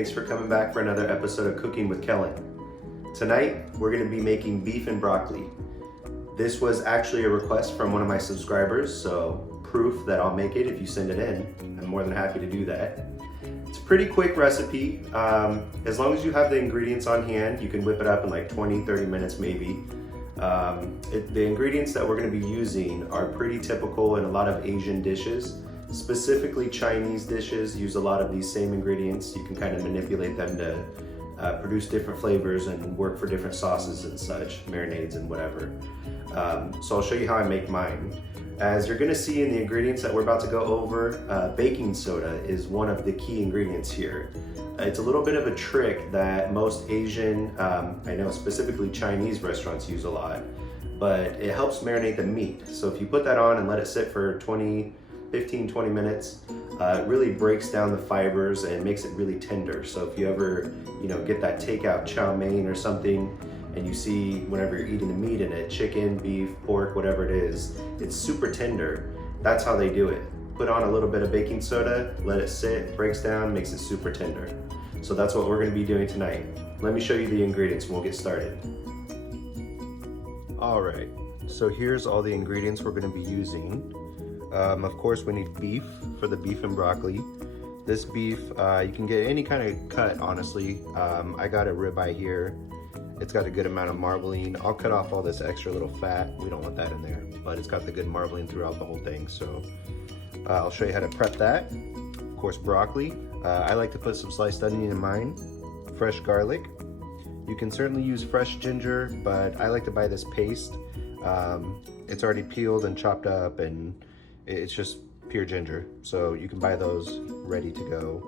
Thanks for coming back for another episode of Cooking with Kellen. Tonight, we're going to be making beef and broccoli. This was actually a request from one of my subscribers, so proof that I'll make it if you send it in. I'm more than happy to do that. It's a pretty quick recipe. As long as you have the ingredients on hand, you can whip it up in like 20-30 minutes maybe. The ingredients that we're going to be using are pretty typical in a lot of Asian dishes. Specifically Chinese dishes use a lot of these same ingredients. You can kind of manipulate them to produce different flavors and work for different sauces and such, marinades and whatever. So I'll show you how I make mine. As you're gonna see in the ingredients that we're about to go over, baking soda is one of the key ingredients here. It's a little bit of a trick that most Asian, I know specifically Chinese restaurants use a lot, but it helps marinate the meat. So if you put that on and let it sit for 15-20 minutes, it really breaks down the fibers and makes it really tender. So if you ever, get that takeout chow mein or something, and you see whenever you're eating the meat in it, chicken, beef, pork, whatever it is, it's super tender. That's how they do it. Put on a little bit of baking soda, let it sit, breaks down, makes it super tender. So that's what we're gonna be doing tonight. Let me show you the ingredients and we'll get started. All right, so here's all the ingredients we're gonna be using. Of course, we need beef for the beef and broccoli. This beef, you can get any kind of cut, honestly. I got a ribeye here. It's got a good amount of marbling. I'll cut off all this extra little fat. We don't want that in there, but it's got the good marbling throughout the whole thing. So I'll show you how to prep that. Of course, broccoli. I like to put some sliced onion in mine, fresh garlic. You can certainly use fresh ginger, but I like to buy this paste. It's already peeled and chopped up, and it's just pure ginger. So you can buy those ready to go.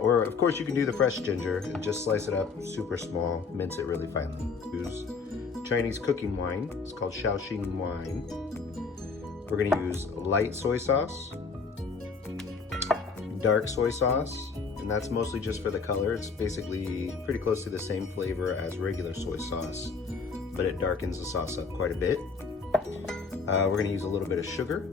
Or of course you can do the fresh ginger and just slice it up super small, mince it really finely. Use Chinese cooking wine. It's called Shaoxing wine. We're gonna use light soy sauce, dark soy sauce, and that's mostly just for the color. It's basically pretty close to the same flavor as regular soy sauce, but it darkens the sauce up quite a bit. We're gonna use a little bit of sugar.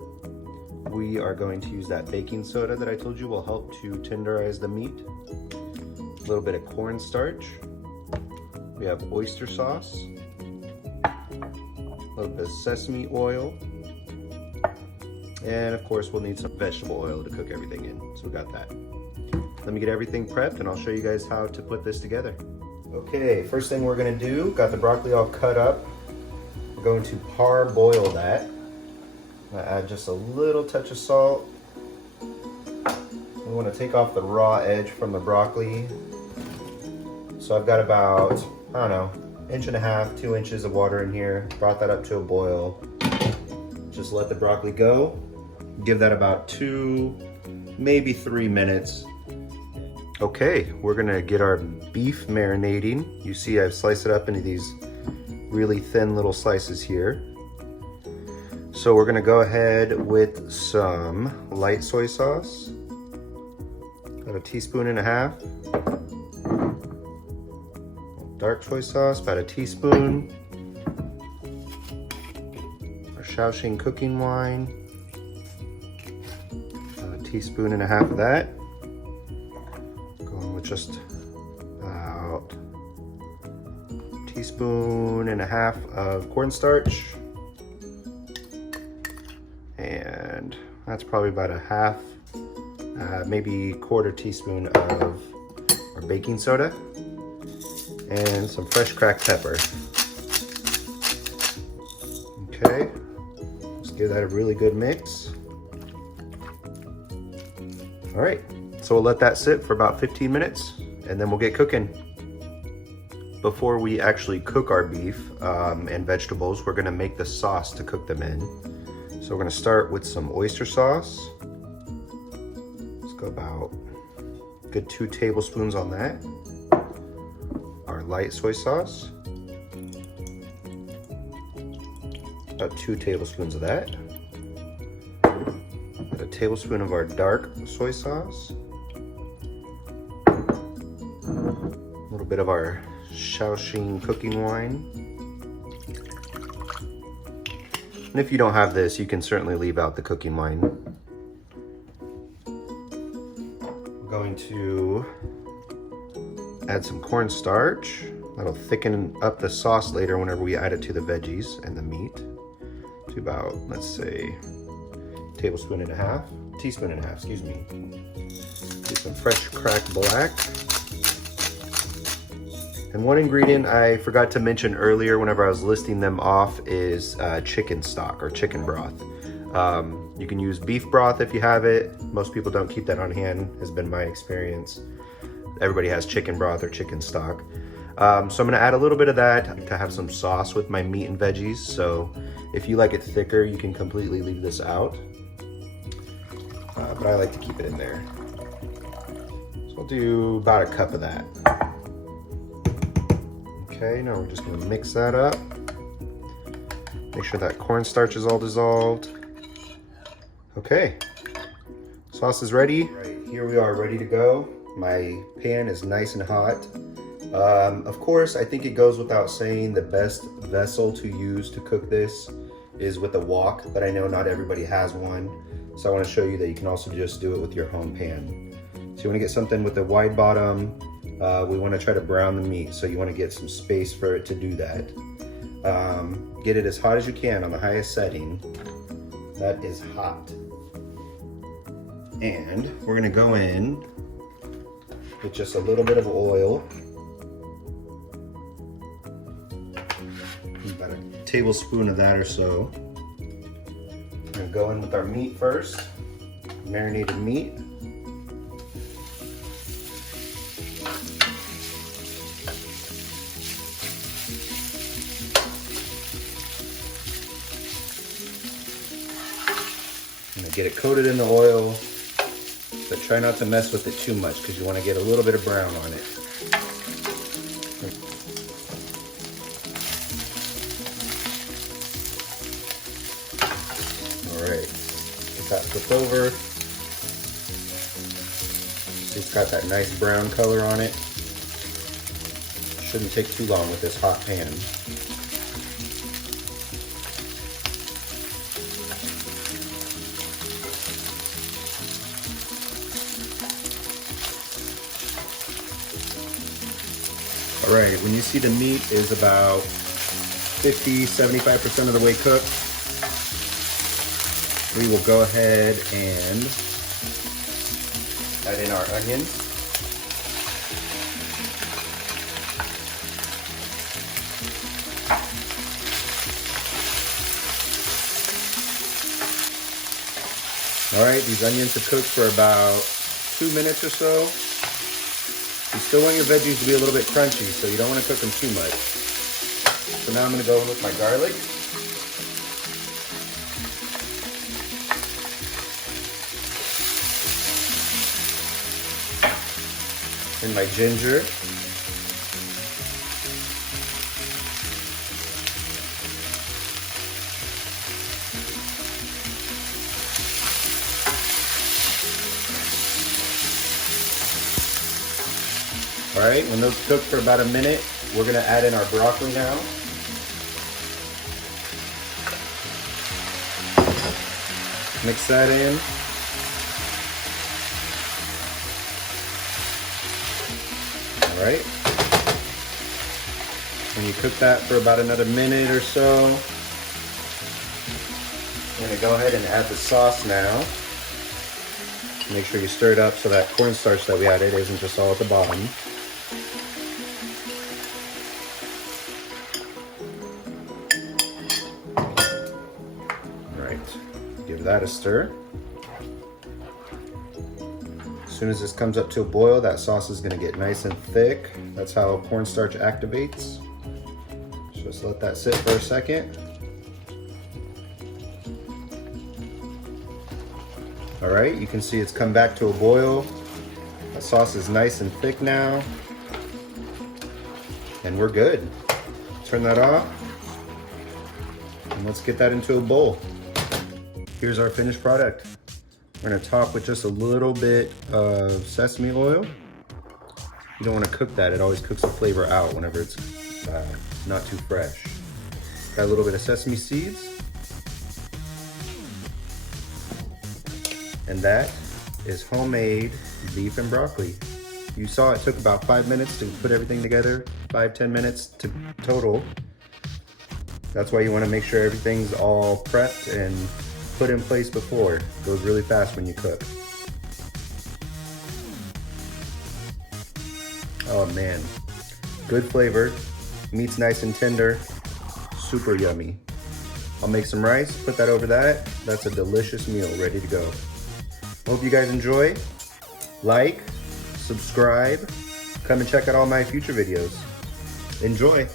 We are going to use that baking soda that I told you will help to tenderize the meat. A little bit of cornstarch. We have oyster sauce. A little bit of sesame oil. And of course, we'll need some vegetable oil to cook everything in. So we got that. Let me get everything prepped and I'll show you guys how to put this together. Okay, first thing we're gonna do, got the broccoli all cut up. We're going to parboil that. I add just a little touch of salt. We want to take off the raw edge from the broccoli. So I've got about, 1.5 to 2 inches of water in here. Brought that up to a boil. Just let the broccoli go. Give that about 2, maybe 3 minutes. Okay, we're gonna get our beef marinating. You see I've sliced it up into these really thin little slices here. So we're gonna go ahead with some light soy sauce, about 1.5 teaspoons. Dark soy sauce, about 1 teaspoon. Our Shaoxing cooking wine, about 1.5 teaspoons of that. Going with just about 1.5 teaspoons of cornstarch. And that's probably about maybe 1/4 teaspoon of our baking soda and some fresh cracked pepper. Okay, let's give that a really good mix. All right, so we'll let that sit for about 15 minutes and then we'll get cooking. Before we actually cook our beef and vegetables, we're gonna make the sauce to cook them in. So we're gonna start with some oyster sauce. Let's go about a good 2 tablespoons on that. Our light soy sauce. About 2 tablespoons of that. About 1 tablespoon of our dark soy sauce. A little bit of our Shaoxing cooking wine. And if you don't have this, you can certainly leave out the cooking wine. We'll going to add some cornstarch. That'll thicken up the sauce later whenever we add it to the veggies and the meat. To about, let's say, teaspoon and a half, excuse me. Do some fresh cracked black. And one ingredient I forgot to mention earlier whenever I was listing them off is chicken stock or chicken broth. You can use beef broth if you have it. Most people don't keep that on hand, has been my experience. Everybody has chicken broth or chicken stock. So I'm gonna add a little bit of that to have some sauce with my meat and veggies. So if you like it thicker, you can completely leave this out. But I like to keep it in there. So I'll do about a cup of that. Okay, now we're just gonna mix that up. Make sure that cornstarch is all dissolved. Okay, sauce is ready. All right, here we are ready to go. My pan is nice and hot. Of course, I think it goes without saying the best vessel to use to cook this is with a wok, but I know not everybody has one. So I want to show you that you can also just do it with your home pan. So you want to get something with a wide bottom. We want to try to brown the meat, so you want to get some space for it to do that. Get it as hot as you can on the highest setting. That is hot. And we're gonna go in with just a little bit of oil. About a tablespoon of that or so. We're gonna go in with our meat first, marinated meat. I'm gonna get it coated in the oil, but try not to mess with it too much because you want to get a little bit of brown on it. Alright, get that flipped over. See, it's got that nice brown color on it. Shouldn't take too long with this hot pan. All right, when you see the meat is about 50–75% of the way cooked, we will go ahead and add in our onions. All right, these onions have cooked for about 2 minutes or so. You still want your veggies to be a little bit crunchy, so you don't want to cook them too much. So now I'm going to go in with my garlic. And my ginger. All right, when those cook for about a minute, we're gonna add in our broccoli now. Mix that in. All right. When you cook that for about another minute or so, I'm gonna go ahead and add the sauce now. Make sure you stir it up so that cornstarch that we added isn't just all at the bottom. Give that a stir. As soon as this comes up to a boil, that sauce is going to get nice and thick. That's how cornstarch activates. Just let that sit for a second. All right, you can see it's come back to a boil. That sauce is nice and thick now. And we're good. Turn that off. And let's get that into a bowl. Here's our finished product. We're gonna top with just a little bit of sesame oil. You don't wanna cook that, it always cooks the flavor out whenever it's not too fresh. Got a little bit of sesame seeds. And that is homemade beef and broccoli. You saw it took about 5 minutes to put everything together, 5-10 minutes to total. That's why you want to make sure everything's all prepped and put in place before. It goes really fast when you cook. Oh man, good flavor, meat's nice and tender, super yummy. I'll make some rice, put that over that. That's a delicious meal ready to go. Hope you guys enjoy. Like, subscribe, come and check out all my future videos. Enjoy.